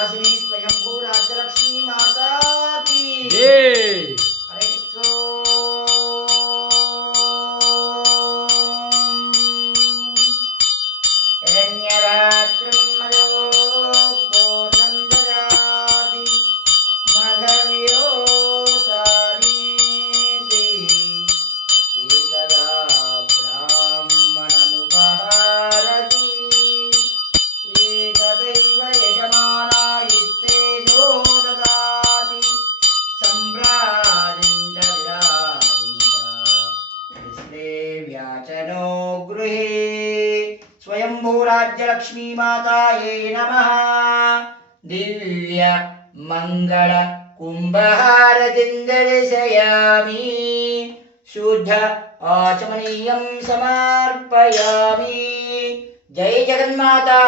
विलासिनी स्वयंभू राज्यलक्ष्मी माता की जय। हरे हिरण्यरात्रं मदोपूर्णं ददाति मघव्योसारीति एकदा ब्राह्मणमुपहारति एकदैव यजमानायिस्तेजो ददाति सम्भ्राजं च विराजं च विश्वे व्याचनो गृहे स्वयंभू राज्यलक्ष्मी माताये नमः। दिव्य मंगल कुंभहारतिं दर्शयामि शुद्ध आचमनीयं समर्पयामि। जय जगन्माता